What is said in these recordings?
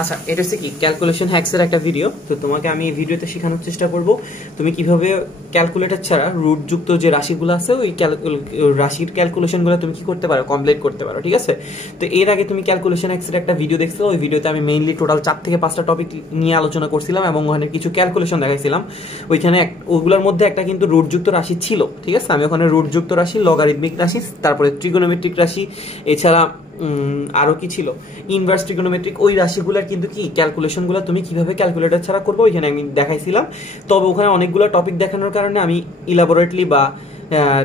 আচ্ছা, এটা হচ্ছে কি ক্যালকুলেশন হ্যাক্সের একটা ভিডিও। তো তোমাকে আমি এই ভিডিওতে শেখানোর চেষ্টা করব তুমি কিভাবে ক্যালকুলেটর ছাড়া রুট যুক্ত যে রাশিগুলো আছে ওই রাশির ক্যালকুলেশনগুলো তুমি কি করতে পারো, কমপ্লিট করতে পারো। ঠিক আছে, তো এর আগে তুমি ক্যালকুলেশন হ্যাক্সের একটা ভিডিও দেখছো, ওই ভিডিওতে আমি মেইনলি টোটাল 4 থেকে 5টা টপিক নিয়ে আলোচনা করছিলাম এবং ওখানে কিছু ক্যালকুলেশন দেখাইছিলাম। ওইখানে ওগুলোর মধ্যে একটা কিন্তু রুট যুক্ত রাশি ছিল। ঠিক আছে, আমি ওখানে রুট যুক্ত রাশি, লগারিদমিক রাশি, তারপরে ট্রিগোনোমেট্রিক রাশি, এছাড়া আরো কি ছিল ইনভার্স ট্রিগোনোমেট্রিক, ওই রাশিগুলোর কিন্তু কি ক্যালকুলেশনগুলো তুমি কিভাবে ক্যালকুলেটর ছাড়া করবে ওইখানে আমি দেখাইছিলাম। তবে ওখানে অনেকগুলো টপিক দেখানোর কারণে আমি ইলাবোরেটলি বা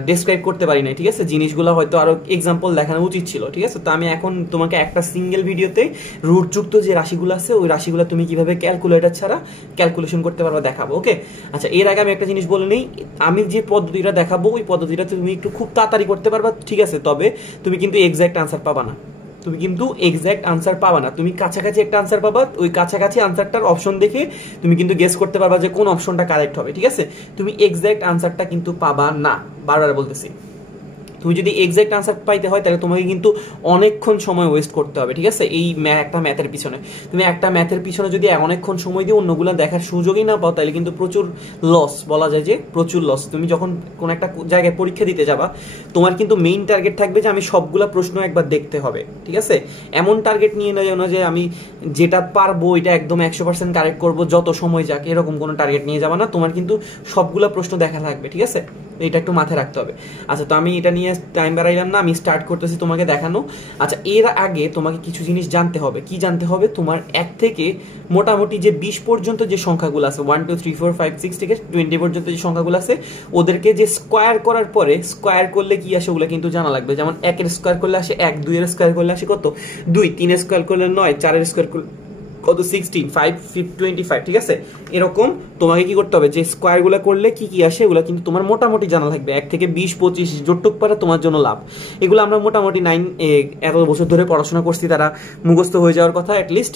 ডেসক্রাইব করতে পারি না। ঠিক আছে, জিনিসগুলো হয়তো আরো এক্সাম্পল দেখানো উচিত ছিল। ঠিক আছে, তো আমি এখন তোমাকে একটা সিঙ্গেল ভিডিওতে রুটযুক্ত যে রাশিগুলো আছে ওই রাশিগুলো তুমি কিভাবে ক্যালকুলেটর ছাড়া ক্যালকুলেশন করতে পারবা দেখাবো। ওকে, আচ্ছা, এর আগে আমি একটা জিনিস বলে নেই, আমি যে পদ্ধতিটা দেখাবো ওই পদ্ধতিটা তুমি একটু খুব তাড়াতাড়ি করতে পারবা। ঠিক আছে, তবে তুমি কিন্তু এক্সাক্ট আনসার পাবা না। তুমি কিন্তু এক্সাক্ট আনসার পাবা না, তুমি কাছাকাছি একটা আনসার পাবা। ওই কাছাকাছি আনসারটার অপশন দেখে তুমি কিন্তু গেস করতে পারবা যে কোন অপশনটা কারেক্ট হবে। ঠিক আছে, তুমি এক্সাক্ট আনসারটা কিন্তু পাবা না, বারবার বলতেছি। তুমি যদি এক্সাক্ট আনসার পাইতে হয় তাহলে তোমাকে কিন্তু অনেকক্ষণ সময় ওয়েস্ট করতে হবে। ঠিক আছে, এই একটা ম্যাথের পিছনে তুমি একটা ম্যাথের পিছনে যদি অনেকক্ষণ সময় দিয়ে অন্যগুলো দেখার সুযোগই না পাও তাহলে কিন্তু প্রচুর লস, বলা যায় যে প্রচুর লস। তুমি যখন কোন একটা জায়গায় পরীক্ষা দিতে যাবা তোমার কিন্তু মেইন টার্গেট থাকবে যে আমি সবগুলা প্রশ্ন একবার দেখতে হবে। ঠিক আছে, এমন টার্গেট নিয়ে নেয় না যে আমি যেটা পারবো এটা একদম 100% কারেক্ট করবো যত সময় যাক, এরকম কোনো টার্গেট নিয়ে যাবা না। তোমার কিন্তু সবগুলা প্রশ্ন দেখা থাকবে। ঠিক আছে, এটা একটু মাথায় রাখতে হবে। আচ্ছা, তো আমি এটা নিয়ে টাইম বাড়াইলাম না, আমি স্টার্ট করতেছি তোমাকে দেখানো। আচ্ছা, এর আগে তোমাকে কিছু জিনিস জানতে হবে। কি জানতে হবে? তোমার 1 থেকে মোটামুটি যে 20 পর্যন্ত যে সংখ্যাগুলো আছে, 1 2 3 4 5 6 থেকে 20 পর্যন্ত যে সংখ্যাগুলো আছে ওদেরকে যে স্কোয়ার করার পরে স্কোয়ার করলে কি আসে ওগুলো কিন্তু জানা লাগবে। যেমন 1 এর স্কোয়ার করলে আসে 1, 2 এর স্কোয়ার করলে আসে কত 2, 3 এর স্কোয়ার করলে 9, 4 এর স্কোয়ার করলে কত 16, 5 25। ঠিক আছে, এরকম তোমাকে কি করতে হবে যে স্কোয়ার গুলো করলে কি কি আসে এগুলো কিন্তু তোমার মোটামুটি জানা লাগবে। 1 থেকে 20 25 যতটুক পারে তোমার জন্য লাভ। এগুলো আমরা মোটামুটি 9 এত বছর ধরে পড়াশোনা করছি, তারা মুখস্থ হয়ে যাওয়ার কথা অ্যাটলিস্ট।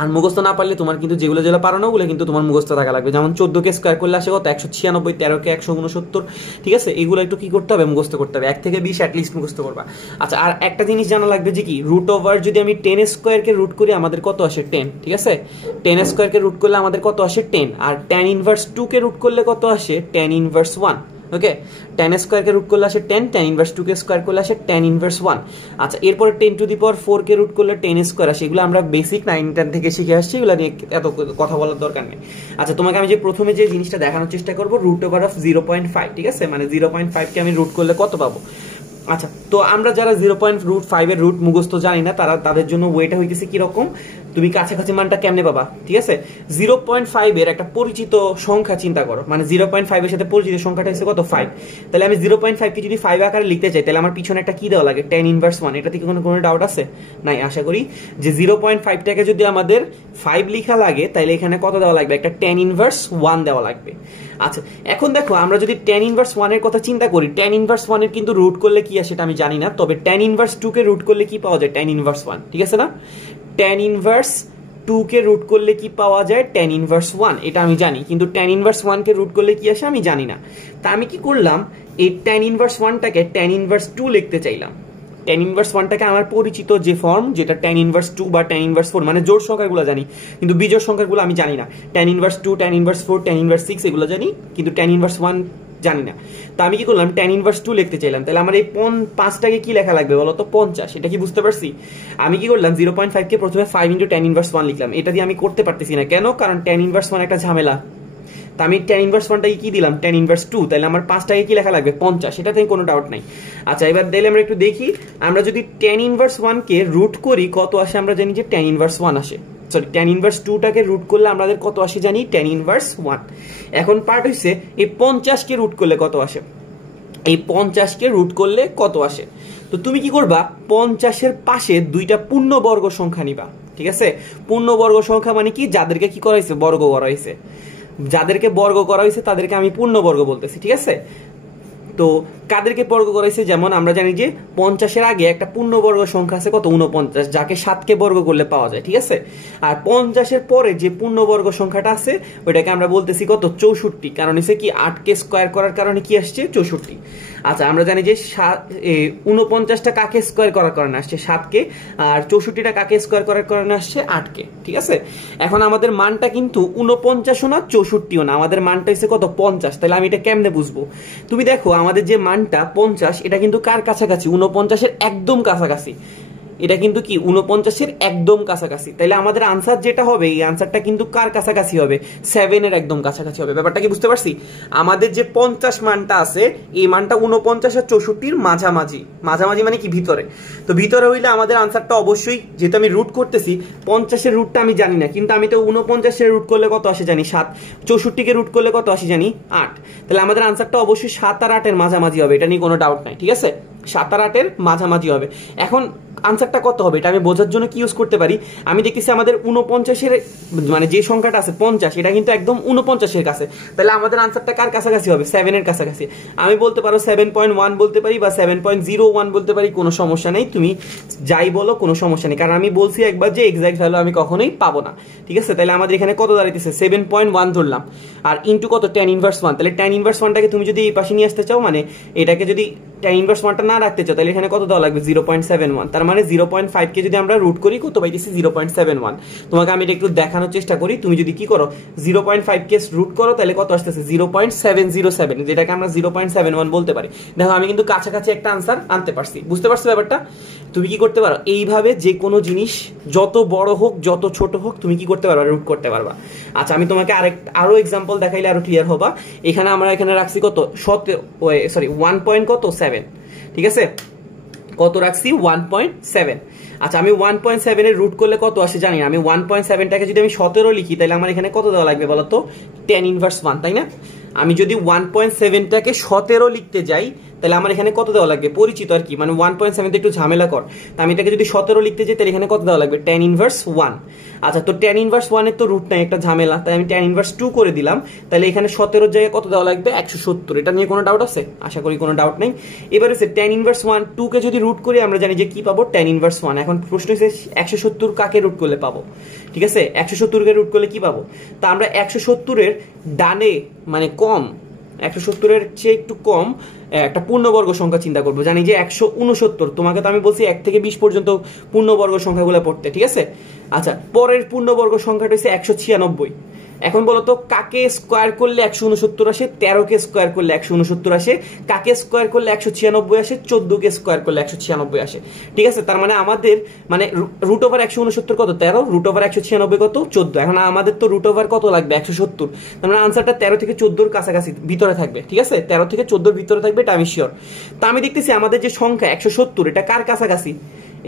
আর মুখস্থ না পারলে তোমার কিন্তু যেগুলো পারো না ওগুলো কিন্তু তোমার মুখস্থ থাকা লাগবে। যেমন 14 কে স্কোয়ার করলে আসে কত 196, 13 কে 169। ঠিক আছে, এগুলো একটু কি করতে হবে, মুখস্থ করতে হবে। 1 থেকে 20 অ্যাটলিস্ট মুখস্থ করবা। আচ্ছা, আর একটা জিনিস জানা লাগবে যে কি রুট ওভার যদি আমি 10 স্কোয়ারকে রুট করি আমাদের কত আসে 10। ঠিক আছে, 10 স্কোয়ারকে রুট করলে আমাদের কত আসে 10। আর tan ইনভার্স 2 কে রুট করলে কত আসে tan ইনভার্স 1। ওকে, tan স্কোয়ার কে রুট করলে আসে 10, tan ইনভার্স 2 কে স্কোয়ার করলে আসে tan ইনভার্স 1। আচ্ছা, এরপরে 10 to the power 4 K root করলে 10 স্কোয়ার আসে। এগুলো আমরা বেসিক 9 10 থেকে শিখে আসছি, এগুলো নিয়ে এত কথা বলার দরকার নেই। আচ্ছা, তোমাকে আমি যে প্রথমে যে জিনিসটা দেখানোর চেষ্টা করব রুট ওভার অফ 0.5। ঠিক আছে, মানে 0.5 কে আমি রুট করলে কত পাবো। আচ্ছা, তো আমরা যারা 0.5 এর রুট মুখস্থ জানি না তাদের জন্য ওয়েটা হইতেছে কি রকম, তুমি কাছাকাছি মানটা কেমনে পাবা। ঠিক আছে, 0.5 এর একটা পরিচিত সংখ্যা চিন্তা করো, মানে 0.5 এর সাথে পরিচিত সংখ্যাটা হচ্ছে কত 5। তাহলে আমি 0.5 কে যদি 5 আকারে লিখতে চাই তাহলে আমার পিছনে একটা কি দেওয়া লাগে tan ইনভার্স 1। এটা থেকে কোনো ডাউট আছে? নাই, আশা করি যে 0.5 টাকে যদি আমাদের 5 লেখা লাগে তাহলে এখানে কত দেওয়া লাগবে, একটা tan ইনভার্স 1 দেওয়া লাগবে। আচ্ছা, এখন দেখো আমরা যদি tan ইনভার্স 1 এর কথা চিন্তা করি, tan ইনভার্স 1 এর কিন্তু রুট করলে কি আসে সেটা আমি জানি না, তবে tan ইনভার্স 2 কে রুট করলে কি পাওয়া যায় tan ইনভার্স 1। ঠিক আছে না, tan ইনভার্স 2 কে রুট করলে কি পাওয়া যায় tan ইনভার্স 1, এটা আমি জানি। কিন্তু tan ইনভার্স 1 কে রুট করলে কি আসে আমি জানি না। তা আমি কি করলাম, এই tan ইনভার্স 1 টাকে tan ইনভার্স 2 লিখতে চাইলাম। tan ইনভার্স 1 টাকে আমার পরিচিত যে ফর্ম যেটা tan ইনভার্স 2 বা tan ইনভার্স 4, মানে জোড় সংখ্যাগুলো জানি কিন্তু বিজোড় সংখ্যাগুলো আমি জানি না। tan inverse 2, tan inverse 4, tan inverse 6 এগুলো জানি কিন্তু tan ইনভার্স 1 জানি না। তো আমি কি করলাম, tan ইনভার্স 2 লিখতে চাইলাম। তাহলে আমার এই 5টাকে কি লেখা লাগবে বলো তো, 50। এটা কি বুঝতে পারছি? আমি কি করলাম 0.5 কে প্রথমে 5 ইনটু tan ইনভার্স 1 লিখলাম। এটা দিয়ে আমি করতে পারতেছি না, কেন? কারণ tan ইনভার্স 1 একটা ঝামেলা। তা আমি tan ইনভার্স 1টাকে কি দিলাম tan ইনভার্স 2, তাহলে আমার 5টাকে কি লেখা লাগবে 50। এটাতে কোনো ডাউট নাই। আচ্ছা, এবার তাহলে আমরা একটু দেখি, আমরা যদি tan ইনভার্স 1 কে রুট করি কত আসে আমরা জানি যে tan ইনভার্স 1 আসে। সরি, tan ইনভার্স 2 টাকে রুট করলে আমাদের কত আসে জানি tan ইনভার্স 1। এখন পার্ট হইছে এই 50 কে রুট করলে কত আসে, এই 50 কে রুট করলে কত আসে। তো তুমি কি করবা, 50 এর পাশে দুইটা পূর্ণবর্গ সংখ্যা নিবা। ঠিক আছে, পূর্ণবর্গ সংখ্যা মানে কি, যাদেরকে কি করা হয়েছে বর্গ করা হয়েছে। যাদেরকে বর্গ করা হয়েছে তাদেরকে আমি পূর্ণবর্গ বলতেছি। ঠিক আছে, তো কাদেরকে বর্গ করাইছে? যেমন আমরা জানি যে 50-এর আগে একটা পূর্ণবর্গ সংখ্যা আছে কত, 49, যাকে 7কে বর্গ করলে পাওয়া যায়, ঠিক আছে। আর 50-এর পরে যে পূর্ণবর্গ সংখ্যাটা আছে ওইটাকে আমরা বলতেছি কত, 64, কারণ হচ্ছে কি 8কে স্কোয়ার করার কারণে কি আসছে, 64। আচ্ছা, আমরা জানি যে 49টা কাকে স্কোয়ার করার কারণে আসছে, 7কে, আর 64টা কাকে স্কোয়ার করার কারণে আসছে, 8কে, ঠিক আছে। এখন আমাদের মানটা কিন্তু 49ও না 64ও না, আমাদের মানটা হচ্ছে কত, 50। তাহলে আমি এটা কেমনে বুঝবো? তুমি দেখো আমাদের যে মানটা 50, এটা কিন্তু কার কাছাকাছি, 49-এর একদম কাছাকাছি। এটা কিন্তু কি 49-এর একদম কাছাকাছি। তাহলে আমাদের আনসার যেটা হবে, এই আনসারটা কিন্তু কার কাছাকাছি হবে, 7-এর একদম কাছাকাছি হবে। ব্যাপারটা কি বুঝতে পারছি? আমাদের যে 50 মানটা আছে, এই মানটা 49 আর 64-র মাঝামাঝি। মাঝামাঝি মানে কি, ভিতরে। তো ভিতরে হইলে আমাদের আনসারটা অবশ্যই, যেহেতু আমি রুট করতেছি, 50-এর রুটটা আমি জানি না, কিন্তু আমি তো 49-এর রুট করলে কত আসে জানি 7, 64কে রুট করলে কত আসে জানি 8। তাহলে আমাদের আনসারটা অবশ্যই 7 আর 8-এর মাঝামাঝি হবে, এটা নিয়ে কোনো ডাউট নাই, ঠিক আছে। 7 আর 8-এর মাঝামাঝি হবে। এখন আনসারটা কত হবে এটা আমি বোঝার জন্য কি ইউজ করতে পারি, আমি দেখতেছি আমাদের 49-এর মানে যে সংখ্যাটা আছে 50, এটা কিন্তু একদম 49-এর কাছে। তাহলে আমাদের আনসারটা কার কাছাকাছি হবে, 7-এর কাছাকাছি। আমি বলতে পারো 7.1 বলতে পারি বা 7.01 বলতে পারি, কোনো সমস্যা নেই, তুমি যাই বলো কোনো সমস্যা নেই, কারণ আমি বলছি একবার যে এক্সাক্ট ভ্যালু আমি কখনোই পাবো না, ঠিক আছে। তাহলে আমাদের এখানে কত দাঁড়াইতেছে, 7.1 ধরলাম, আর ইন্টু কত, tan ইনভার্স 1। তাহলে tan ইনভার্স 1টাকে তুমি যদি এই পাশে নিয়ে আসতে চাও, মানে এটাকে যদি tan ইনভার্স 1টা না রাখতে চাও, তাহলে এখানে কত দেওয়া লাগবে, 0.71। তার মানে 0.5কে যদি আমরা রুট করি কত পাইতেছি, 0.71। তোমাকে আমি এটা একটু দেখানোর চেষ্টা করি। তুমি যদি কি করো, 0.5কে রুট করো, তাহলে কত আসতেছে, 0.707, যেটাকে আমরা 0.71 বলতে পারি। দেখো আমি কিন্তু কাছাকাছি একটা আনসার আনতে পারছি, বুঝতে পারছো ব্যাপারটা? তুমি কি করতে পারো, এইভাবে যে কোনো জিনিস যত বড় হোক যত ছোট হোক তুমি কি করতে পারবা, রুট করতে পারবা। আচ্ছা, আমি তোমাকে আরো এক্সাম্পল দেখাইলে আরো ক্লিয়ার হবা। এখানে আমরা এখানে রাখছি কত, 1.7, ঠিক আছে। কত রাখছি, 1.7। আচ্ছা, আমি 1.7 এর রুট করলে কত আসে জানি না। আমি 1.7টাকে যদি আমি 17 লিখি, তাহলে আমার এখানে কত দেওয়া লাগবে বলতো, tan ইনভার্স 1, তাই না? আমি যদি 1.7টাকে 17 লিখতে যাই, তাহলে আমার এখানে কত দেওয়া লাগবে, পরিচিত আর কি, মানে 1.7 একটু ঝামেলা কর। তো আমি এটাকে যদি 17 লিখতে যাই, তাহলে এখানে কত দেওয়া লাগবে, tan ইনভার্স 1। আচ্ছা, তো tan ইনভার্স 1 এর তো রুট নাই, একটা ঝামেলা, তাই আমি tan ইনভার্স 2 করে দিলাম। তাহলে এখানে 17 এর জায়গায় কত দেওয়া লাগবে, 170। এটা নিয়ে কোনো ডাউট আছে? আশা করি কোনো ডাউট নেই। এবার হচ্ছে tan ইনভার্স 1, 2 কে যদি রুট করি আমরা জানি যে কি পাবো, tan ইনভার্স 1। এখন প্রশ্ন হচ্ছে 170 কাকে রুট করলে পাবো, ঠিক আছে। 170 কে রুট করলে কি পাবো? তা আমরা 170 এর ডানে মানে কম, 170 এর চেয়ে একটু কম একটা পূর্ণবর্গ সংখ্যা চিন্তা করবো। জানি যে 169, তোমাকে তো আমি বলছি 1 থেকে 20 পর্যন্ত পূর্ণবর্গ সংখ্যাগুলো পড়তে, ঠিক আছে। আচ্ছা, পরের পূর্ণবর্গ সংখ্যাটা হচ্ছে 196। এখন বলো তো, কাকে স্কোয়ার করলে 169 আসে, 13কে স্কোয়ার করলে 169 আসে, কাকে স্কোয়ার করলে 196 আসে, 14কে স্কোয়ার করলে 196 আসে, ঠিক আছে। তার মানে আমাদের মানে রুট ওভার 169 কত, 13, রুট ওভার 196 কত, 14। এখন আমাদের তো রুট ওভার কত লাগবে, 170। তার মানে আনসারটা 13 থেকে 14-র কাছাকাছি ভিতরে থাকবে, ঠিক আছে। 13 থেকে 14-র ভিতরে থাকবে, এটা আমি শিওর। তা আমি দেখতেছি আমাদের যে সংখ্যা 170, এটা কার কাছাকাছি,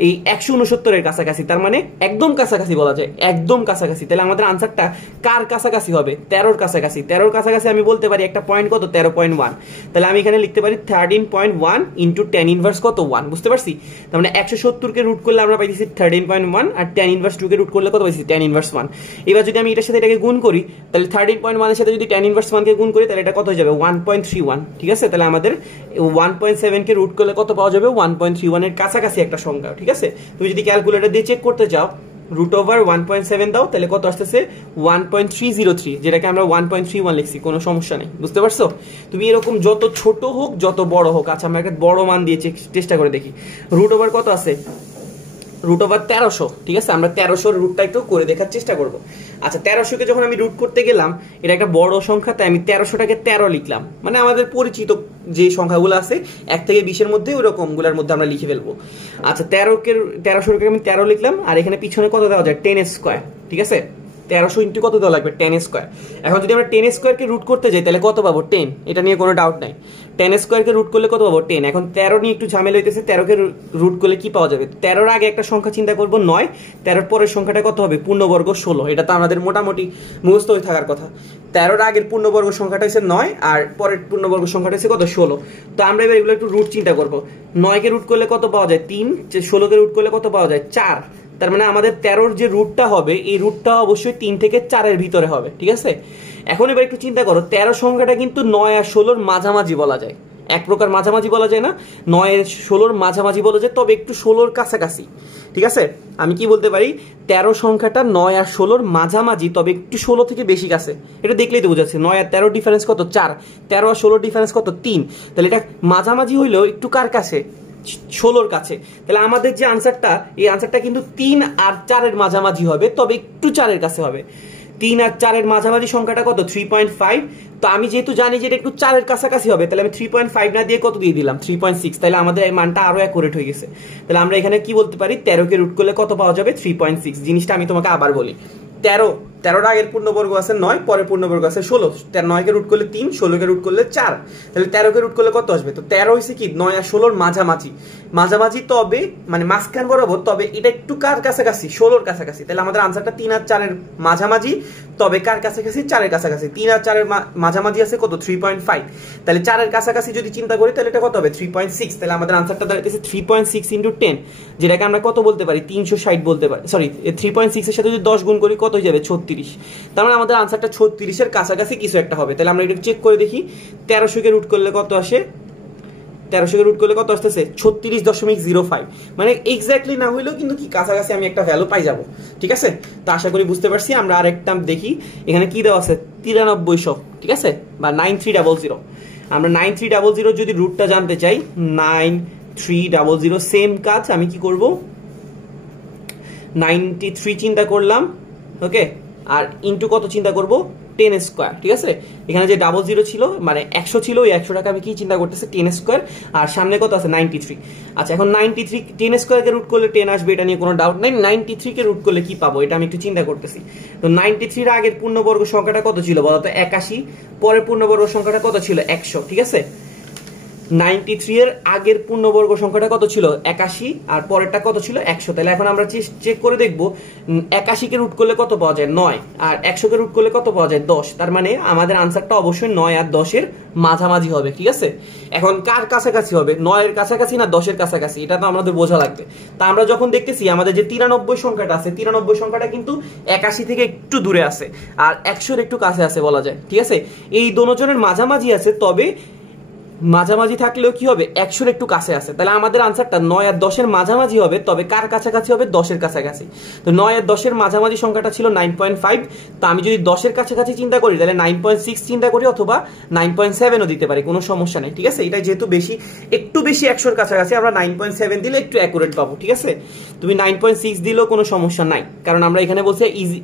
এই 169 এর কাছাকাছি। তার মানে একদম কাছাকাছি বলা যায়, একদম কাছাকাছি। তাহলে আমাদের আনসারটা কার কাছাকাছি হবে, 13-র কাছাকাছি। 13-র কাছাকাছি আমি বলতে পারি একটা পয়েন্ট কত, 13.1। তাহলে আমি এখানে লিখতে পারি 13.1 ইন্টু tan ইনভার্স কত, 1। বুঝতে পারছি? তার মানে 170কে রুট করলে আমরা পাইছি 13.1, আর tan ইনভার্স 2 কে রুট করলে কত পাইছি, tan ইনভার্স 1। এবার যদি আমি এটার সাথে এটাকে গুণ করি, তাহলে 13.1 এর সাথে যদি tan ইনভার্স 1 কে গুণ করি, তাহলে এটা কত হয়ে যাবে, 1.31, ঠিক আছে। তাহলে আমাদের 1.7 কে রুট করলে কত পাওয়া যাবে, 1.31 এর কাছাকাছি একটা সংখ্যা, ঠিক আছে। তুমি যদি ক্যালকুলেটর দিয়ে চেক করতে চাও, রুট ওভার 1.7 দাও, তাহলে কত আসতেছে, 1.303, যেটাকে আমরা 1.31 লিখছি, কোনো সমস্যা নেই। বুঝতে পারছো? তুমি এরকম যত ছোট হোক যত বড় হোক, আচ্ছা আমরা একটা বড় মান দিয়ে চেষ্টা করে দেখি। রুট ওভার কত আছে, রুট ওভার 1300, ঠিক আছে। আমরা 1300 রুটটা একটু করে দেখার চেষ্টা করব। আচ্ছা, 1300কে যখন আমি রুট করতে গেলাম, এটা একটা বড় সংখ্যা, তাই আমি 1300টাকে 13 লিখলাম। মানে আমাদের পরিচিত যে সংখ্যাগুলো আছে 1 থেকে 20-এর মধ্যে, ওই রকমগুলোর মধ্যে আমরা লিখে ফেলবো। আচ্ছা, 1300কে আমি 13 লিখলাম, আর এখানে পিছনে কত দেওয়া যায়, 10 স্কোয়ার, ঠিক আছে। 1300 ইন্টু কত দেওয়া লাগবে, 10 স্কোয়ার। এখন যদি আমরা 10 স্কোয়ারকে রুট করতে যাই, তাহলে কত পাবো, 10। এটা নিয়ে কোনো ডাউট নাই, 10 স্কোয়ারকে রুট করলে কত পাবো, 10। এখন 13 নিয়ে একটু ঝামেলা হইতেছে, 13কে রুট করলে কি পাওয়া যাবে, 13-র আগে একটা সংখ্যা চিন্তা করবো 9, 13-র পরের সংখ্যাটা কত হবে, পূর্ণবর্গ 16। এটা তো আমাদের মোটামুটি মুখস্থ হয়ে থাকার কথা। 13-র আগের পূর্ণবর্গ সংখ্যাটা হচ্ছে 9, আর পরের পূর্ণবর্গ সংখ্যাটা হচ্ছে কত, 16। তো আমরা এবার এগুলো একটু রুট চিন্তা করবো। 9কে রুট করলে কত পাওয়া যায়, 3, 16কে রুট করলে কত পাওয়া যায়, 4। তার মানে আমাদের 13-র যে রুটটা হবে, এই রুটটা অবশ্যই 3 থেকে 4-এর ভিতরে হবে, ঠিক আছে। এখন এবার একটু চিন্তা করো, 13 সংখ্যাটা কিন্তু 9 আর 16-র মাঝামাঝি বলা যায়। এক প্রকার মাঝামাঝি বলা যায় না, 9 আর 16 মাঝামাঝি বলা যায়, তবে একটু 16 কাছাকাছি। ঠিক আছে, আমি কি বলতে পারি 13 সংখ্যাটা 9 আর 16 মাঝামাঝি, তবে একটু 16 থেকে বেশি কাছে। এটা দেখলেই তো বোঝাচ্ছে 9 আর 13 ডিফারেন্স কত 4, 13 আর 16 ডিফারেন্স কত 3। তাহলে এটা মাঝামাঝি হইলেও একটু কার কাছে, 16 কাছে। তাহলে আমাদের যে আনসারটা, এই আনসারটা কিন্তু 3 আর 4 এর মাঝামাঝি হবে, তবে একটু 4 এর কাছে হবে। 3 আর 4 এর মাঝামাঝি সংখ্যাটা কত 3.5। তো আমি যেহেতু জানি যে এটা একটু 4 এর কাছাকাছি হবে, তাহলে আমি 3.5 না দিয়ে কত দিয়ে দিলাম 3.6। তাহলে আমাদের এই মানটা আরো অ্যাকুরেট হয়ে গেছে। তাহলে আমরা এখানে কি বলতে পারি 13 কে রুট করলে কত পাওয়া যাবে 3.6। জিনিসটা আমি তোমাকে আবার বলি, 13 আগের পূর্ণবর্গ আছে 9, পরের পূর্ণবর্গ আছে 16। 9 কে রুট করলে 3, 16 কে রুট করলে 4, তাহলে 13 কে রুট করলে কত আসবে? তো 13 হইছে কি 9 আর 16 মাঝামাঝি, তবে মানে মাঝখান বরাবর, তবে এটা একটু কার কাছাকাছি 16 কাছাকাছি। তাহলে আমাদের আনসারটা 3 আর 4 এর মাঝামাঝি, তবে কার কাছাকাছি 4 এর কাছাকাছি। 3 আর 4 এর মাঝামাঝি আছে কত 3.5, তাহলে 4 এর কাছাকাছি যদি চিন্তা করি তাহলে এটা কত হবে 3.6। তাহলে আমাদের আনসারটা দাঁড়াইতেছে 3.6 × 10, যেটাকে আমরা কত বলতে পারি 360 বলতে পারি। সরি, 3.6 এর সাথে যদি 10 গুণ করি কত হয়ে যাবে 36। তার মানে আমাদের আনসারটা 36 এর কাছাকাছি কিছু একটা হবে। তাহলে আমরা এটা চেক করে দেখি, 1300 কে রুট করলে কত আসে, 1300 কে রুট করলে কত আসতেছে 36.05। মানে এক্স্যাক্টলি না হইলেও কিন্তু কি কাছাকাছি আমি একটা ভ্যালু পাই যাব। ঠিক আছে, তো আশা করি বুঝতে পারছি। আমরা আরেকটা দেখি, এখানে কি দেওয়া আছে 9300, ঠিক আছে, বা 9300। আমরা 9300 যদি রুটটা জানতে চাই, 9300 সেম কাজ আমি কি করব 93 চিন্তা করলাম, ওকে, আর ইনটু কত চিন্তা করব 10 স্কয়ার। ঠিক আছে, এখানে যে 00 ছিল মানে 100 ছিল, ওই 100টাকে আমি কি চিন্তা করতেছি 10 স্কয়ার, আর সামনে কত আছে 93। আচ্ছা, এখন 93 10 স্কয়ারকে রুট করলে 10 আসবে, এটা নিয়ে কোনো ডাউট নাই। 93 কে রুট করলে কি পাবো এটা আমি একটু চিন্তা করতেছি। তো 93 এর আগের পূর্ণবর্গ সংখ্যাটা কত ছিল বলতো 81, পরের পূর্ণবর্গ সংখ্যাটা কত ছিল 100। ঠিক আছে, 93 এর আগের পূর্ণবর্গ সংখ্যাটা কত ছিল 81, আর পরেরটা কত ছিল 100। তাহলে এখন আমরা চেক করে দেখব 81 কে রুট করলে কত পাওয়া যায় 9, আর 100 কে রুট করলে কত পাওয়া যায় 10। তার মানে আমাদের আনসারটা অবশ্যই 9 আর 10 এর মাঝামাঝি হবে। ঠিক আছে, এখন কার কাছাকাছি হবে, 9 এর কাছাকাছি না 10 এর কাছাকাছি, এটা তো আমাদের বোঝা লাগবে। তা আমরা যখন দেখতেছি আমাদের যে 93 সংখ্যাটা আছে, 93 সংখ্যাটা কিন্তু 81 থেকে একটু দূরে আছে, আর 100 এর একটু কাছে আছে বলা যায়। ঠিক আছে, এই দোনোজনের মাঝামাঝি আছে, তবে মাঝামাঝি থাকলেও কি হবে 100 একটু কাছে আছে। তাহলে আমাদের আনসারটা 9 আর 10 এর মাঝামাঝি হবে, তবে কার কাছাকাছি হবে 10 এর কাছাকাছি। তো 9 আর 10 এর মাঝামাঝি সংখ্যাটা ছিল 9.5। তো আমি যদি 10 এর কাছাকাছি চিন্তা করি তাহলে 9.6 চিন্তা করি, অথবা 9.7ও দিতে পারি, কোনো সমস্যা নেই। ঠিক আছে, এটা যেহেতু একটু বেশি 100 এর কাছাকাছি, আমরা 9.7 দিলে একটু অ্যাকুরেট পাবো। ঠিক আছে, তুমি 9.6 দিলেও কোনো সমস্যা নাই, কারণ আমরা এখানে বলছি ইজি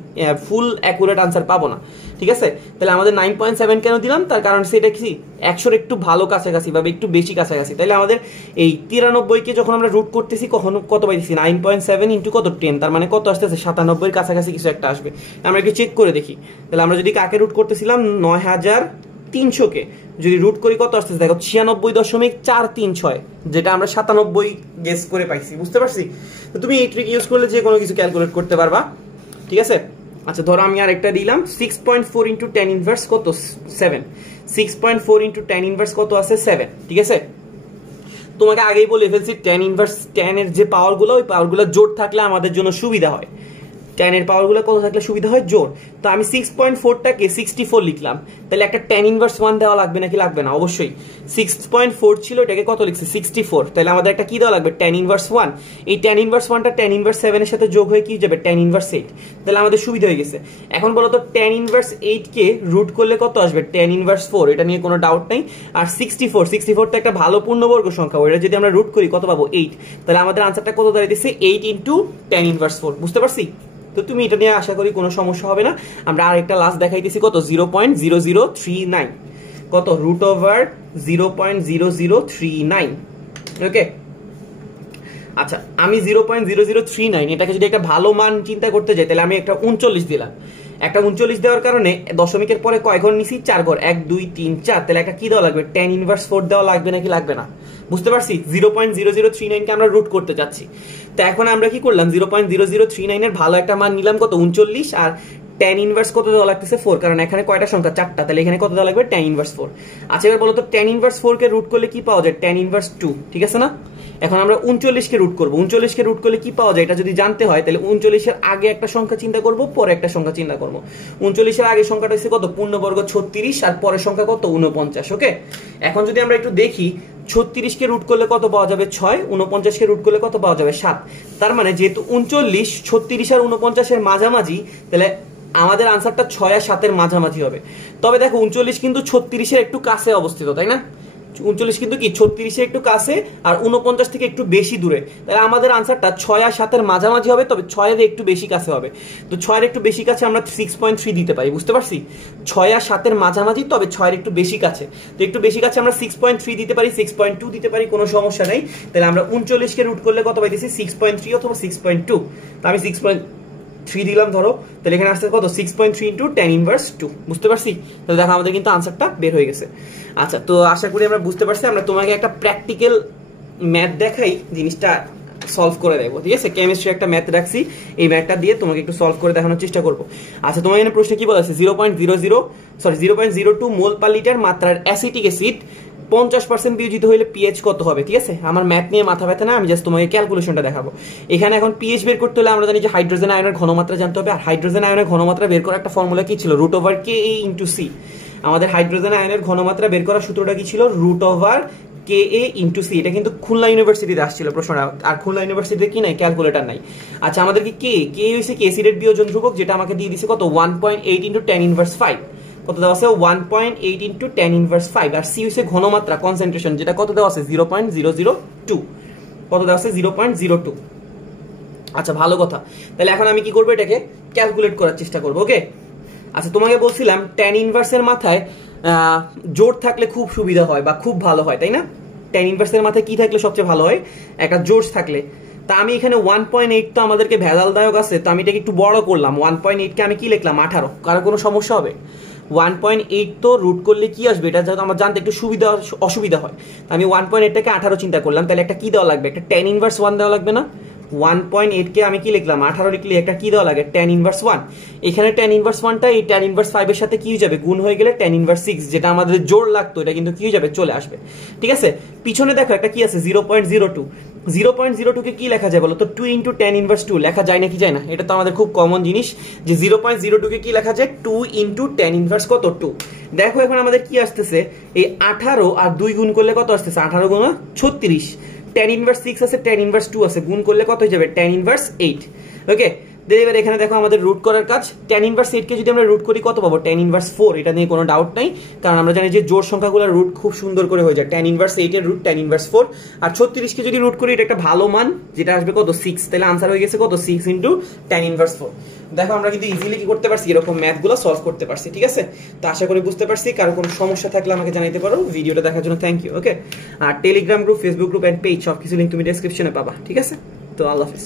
ফুল অ্যাকুরেট আনসার পাবো না। ঠিক আছে, তাহলে আমাদের 9.7 কেন দিলাম, তার কারণ সেটা কি 100 একটু ভালো কাছাকাছি বা একটু বেশি কাছাকাছি। তাহলে আমাদের এই 93 কে যখন আমরা রুট করতেছি কখনো কত পাইতেছি 9.7 ইন্টু কত 10, তার মানে কত আসতেছে 97 এর কাছাকাছি কিছু একটা আসবে। আমরা একটু চেক করে দেখি। তাহলে আমরা যদি কাকে রুট করতেছিলাম 9300 কে যদি রুট করি কত আসতেছে দেখো 96.436, যেটা আমরা 97 গেস করে পাইছি। বুঝতে পারছি? তো তুমি এই ট্রিক ইউজ করলে যে কোনো কিছু ক্যালকুলেট করতে পারবা। ঠিক আছে, আচ্ছা ধরো আমি আরেকটা দিলাম 6.4 ইন্টু 10 ইনভার্স কত 7, 6.4 ইন্টু 10 ইনভার্স কত আছে 7। ঠিক আছে, তোমাকে আগেই বলে ফেলছি 10 ইনভার্স 10 এর যে পাওয়ারগুলো, ওই পাওয়ারগুলো জোর থাকলে আমাদের জন্য সুবিধা হয়। 10 এর পাওয়ারগুলো কত থাকলে সুবিধা হয় জোর। তো আমি 6.4টাকে 64 লিখলাম, তাহলে একটা 10 ইনভার্স 1 দেওয়া লাগবে নাকি লাগবে না? অবশ্যই। 6.4 ছিল, এটাকে কত লিখছি 64, তাহলে আমাদের একটা কি দেওয়া লাগবে 10 ইনভার্স 1। এই 10 ইনভার্স 1টা 10 ইনভার্স 7 এর সাথে যোগ হয়ে কি যাবে 10 ইনভার্স 8। তাহলে আমাদের সুবিধা হয়ে গেছে। এখন বলো তো 10 ইনভার্স 8 কে রুট করলে কত আসবে 10 ইনভার্স 4, এটা নিয়ে কোনো ডাউট নাই। আর 64 তো একটা ভালো পূর্ণবর্গ সংখ্যা, ওটা যদি আমরা রুট করি কত পাবো 8। তাহলে আমাদের আনসারটা কত দাঁড়াইতেছে 8 ইন্টু 10 ইনভার্স 4। বুঝতে পারছি? তো তুমি এটা নিয়ে আশা করি কোনো সমস্যা হবে না। আমরা আরেকটা লাস্ট দেখাইতেছি কত 0.0039, কত রুট ওভার 0.0039। ওকে, আচ্ছা আমি 0.0039 এটাকে যদি একটা ভালো মান চিন্তা করতে যাই, তাহলে আমি একটা 39 দিলাম। একটা 39 দেওয়ার কারণে দশমিকের পরে কয় ঘর নিছি 4 ঘর, 1 2 3 4। তাহলে একটা কি দেওয়া লাগবে 10 ইনভার্স 4 দেওয়া লাগবে নাকি লাগবে না? বুঝতে পারছি? 0.0039 কে আমরা রুট করতে যাচ্ছি। তো এখন আমরা কি করলাম 0.0039 এর ভালো একটা মান নিলাম কত 39, আর tan ইনভার্স কত দেওয়া লাগতেছে 4, কারণ এখানে কয়টা সংখ্যা 4টা, তাহলে এখানে কত দেওয়া লাগবে tan ইনভার্স 4। আচ্ছা এবার বলো তো tan ইনভার্স 4 কে রুট করলে কি পাওয়া যায়, tan ইনভার্স 2, ঠিক আছে না? এখন আমরা 39 কে রুট করব, 39 কে রুট করলে কি পাওয়া যায় এটা যদি জানতে হয় তাহলে 39 এর আগে একটা সংখ্যা চিন্তা করব, পরে একটা সংখ্যা চিন্তা করব। 39 এর আগে সংখ্যাটা হচ্ছে কত, পূর্ণবর্গ 36, আর পরের সংখ্যা কত 49। ওকে, এখন যদি আমরা একটু দেখি 36 কে রুট করলে কত পাওয়া যাবে 6, 49 কে রুট করলে কত পাওয়া যাবে 7। তার মানে যেহেতু 39, 36 আর 49 এর মাঝামাঝি, তাহলে আমাদের আনসারটা 6 আর 7 এর মাঝামাঝি হবে। তবে দেখো 39 কিন্তু 36 এর একটু কাছে অবস্থিত, তাই না? 39 কিন্তু কি 36 এর একটু কাছে আর 49 থেকে একটু বেশি দূরে, তাহলে আমাদের আনসারটা 6 আর 7 এর মাঝামাঝি হবে, তবে 6 এর একটু বেশি কাছে হবে। তো 6 এর একটু বেশি কাছে আমরা 6.3 দিতে পারি, বুঝতে পারছি? 6 আর 7 এর মাঝামাঝি, তবে 6 এর একটু বেশি কাছে, তো একটু বেশি কাছে আমরা 6.3 দিতে পারি, 6.2 দিতে পারি, কোনো সমস্যা নেই। তাহলে আমরা 39 কে রুট করলে কত পাইতেছি 6.3 অথবা 6.2, তো আমি 6.3 দিলাম ধরো, তাহলে এখানে আসছে কত 6.3 ইনটু tan ইনভার্স 2, বুঝতে পারছি? তাহলে দেখো আমাদের কিন্তু আনসারটা বের হয়ে গেছে। আচ্ছা, তো আশা করি আমরা বুঝতে পারছি। আমরা তোমাকে একটা প্র্যাকটিক্যাল ম্যাথ দেখাই, জিনিসটা সলভ করে দেবো, ঠিক আছে? কেমিস্ট্রি একটা ম্যাথ রাখছি, এই ম্যাথটা দিয়ে তোমাকে একটু সলভ করে দেখানোর চেষ্টা করবো। আচ্ছা, তোমার এখানে প্রশ্নে কি বলা আছে, 0.02 মোল পার লিটার মাত্রার অ্যাসিটিক অ্যাসিড 50% বিয়োজিত হইলে পিএইচ কত হবে, ঠিক আছে? আমার ম্যাথ নিয়ে মাথা ব্যথা না, আমি জাস্ট তোমাকে ক্যালকুলেশনটা দেখাবো। এখানে এখন পিএইচ বের করতে হলে আমরা জানি যে হাইড্রোজেন আয়নের ঘনমাত্রা জানতে হবে, আর হাইড্রোজেন আয়নের ঘনমাত্রা বের করার একটা ফর্মুলা কি ছিল, √Ka × C। আমাদের হাইড্রোজেন আয়নের ঘনমাত্রা বের করার সূত্রটা কি ছিল, √Ka × C। এটা কিন্তু খুলনা ইউনিভার্সিটিতে আসছিল প্রশ্নটা, আর খুলনা ইউনিভার্সিটিতে কি নাই, ক্যালকুলেটর নাই। আচ্ছা, আমাদের কি কে হইছে কি অ্যাসিডের বিয়োজন ধ্রুবক, যেটা আমাকে দিয়ে দিছে কত 1.8 × tan ইনভার্স 5, কত দেওয়া আছে 1.8 × tan ইনভার্স 5, আর সি হইছে ঘনমাত্রা কনসেন্ট্রেশন, যেটা কত দেওয়া আছে 0.002, কত দেওয়া আছে 0.02। আচ্ছা, ভালো কথা। তাহলে এখন আমি কি করব, এটাকে ক্যালকুলেট করার চেষ্টা করব। ওকে, আচ্ছা তোমাকে বলছিলাম tan ইনভার্সের মাথায় জোড় থাকলে খুব সুবিধা হয় বা খুব ভালো হয়, তাই না? tan ইনভার্সের মাথায় কি থাকলে সবচেয়ে ভালো হয়, একটা জোড় থাকলে। তা আমি এখানে 1.8 তো আমাদেরকে ভেজালদায়ক আছে, তো আমি এটাকে একটু বড় করলাম, 1.8 কে আমি কি লিখলাম 18। কারো কোনো সমস্যা হবে? 1.8 তো রুট করলে কি আসবে এটা যেহেতু আমার জানতে একটু সুবিধা অসুবিধা হয়, তো আমি 1.8 টাকে 18 চিন্তা করলাম। তাহলে একটা কি দেওয়া লাগবে, একটা tan ইনভার্স 1 দেওয়া লাগবে না? 1.8 কে আমি কি লিখলাম 18 লিখলে একটা কি দেওয়া লাগে, tan ইনভার্স 1। এখানে tan ইনভার্স 1টা এই tan ইনভার্স 5 এর সাথে কি হয়ে যাবে, গুণ হয়ে গেলে tan ইনভার্স 6, যেটা আমাদের জোড় লাগতো এটা কিন্তু কি হয়ে যাবে, চলে আসবে। ঠিক আছে, পিছনে দেখো একটা কি আছে 0.02। 0.02 কে কি লেখা যায় বলো তো, 2 × tan ইনভার্স 2 লেখা যায় নাকি যায় না? এটা তো আমাদের খুব কমন জিনিস যে 0.02 কে কি লেখা যায়, 2 × tan ইনভার্স কত 2। দেখো এখন আমাদের কি আসতেছে, এই 18 আর 2 গুণ করলে কত আসতেছে, 18 গুণ 36। tan ইনভার্স 6 আছে, tan ইনভার্স 2 আছে, গুণ করলে কত হয়ে যাবে, tan ইনভার্স 8। ওকে, এবার এখানে দেখো আমাদের রুট করার কাজ, tan ইনভার্স 8 কে যদি আমরা রুট করি কত পাবো, tan ইনভার্স 4। এটা নিয়ে কোনো ডাউট নাই, কারণ আমরা জানি যে জোড় সংখ্যাগুলোর রুট খুব সুন্দর করে হয়ে যায়। tan ইনভার্স 8 এর রুট tan ইনভার্স 4, আর 36 কে যদি রুট করি এটা একটা ভালো মান, যেটা আসবে কত 6। তাহলে आंसर হয়ে গেছে কত 6 × tan ইনভার্স 4। দেখো আমরা কিন্তু ইজিলি কি করতে পারছি, এরকম ম্যাথগুলো সলভ করতে পারছি। ঠিক আছে, তো আশা করি বুঝতে পারছি। কারো কোনো সমস্যা থাকলে আমাকে জানাতে পারো। ভিডিওটা দেখার জন্য থ্যাংক ইউ। ওকে, আর Telegram group, Facebook group and page সবকিছু লিংক তুমি ডেসক্রিপশনে পাবা। ঠিক আছে, তো আল্লাহ হাফেজ।